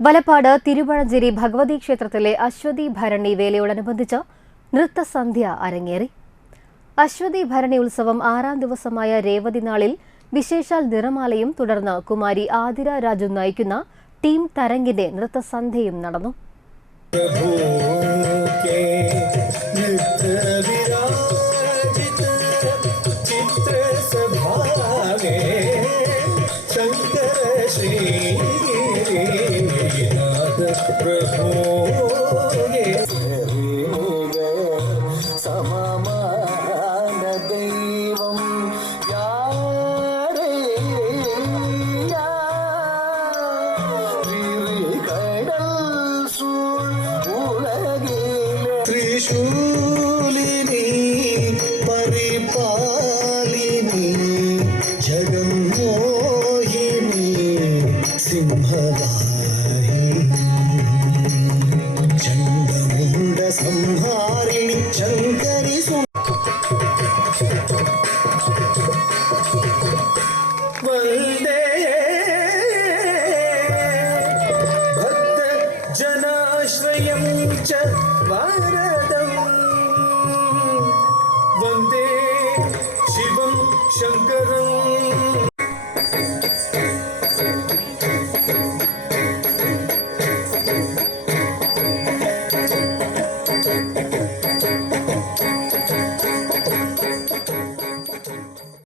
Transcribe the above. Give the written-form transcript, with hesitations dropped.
വലപ്പാട് തിരുവഴഞ്ചേരി ഭഗവതി ക്ഷേത്രത്തിലെ അശ്വതി ഭരണി വേലയോടനുബന്ധിച്ച് നൃത്തസന്ധ്യ അരങ്ങേറി. അശ്വതി ഭരണി ഉത്സവം 6ാം ദിവസമായ രേവതി നാളിൽ വിശേഷാൽ നിറമാലയും തുടർന്ന് കുമാരി ആതിര രാജു നയിക്കുന്ന ടീം തരംഗിന്റെ നൃത്തസന്ധ്യയും നടന്നു. त्रिशूलिनी परिपालिनी जगन्मोहिनी सिंहवाहिनी चण्डमुण्ड संहारिणी शङ्करि वन्दे भक्तजनाश्रयं च वरदम् वन्दे शिवं शङ्करम्